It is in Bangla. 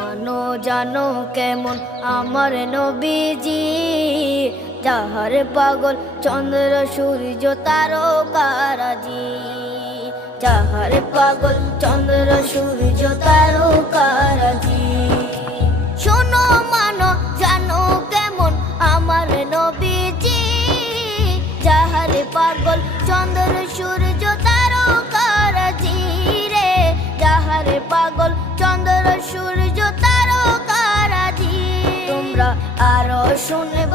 মানো জানো কেমন আমার নবীজি, যাহার পাগল চন্দ্র সূর্য তারকারাজি, যাহার পাগল চন্দ্র সূর্য তারকারাজি। শোনো মানো জানো কেমন আমার নবীজি, যাহার পাগল চন্দ্র সূর্য তারকারাজি রে, যাহার পাগল চন্দ্র সূর্য তারকারাজি। তোমরা আরো শুনবে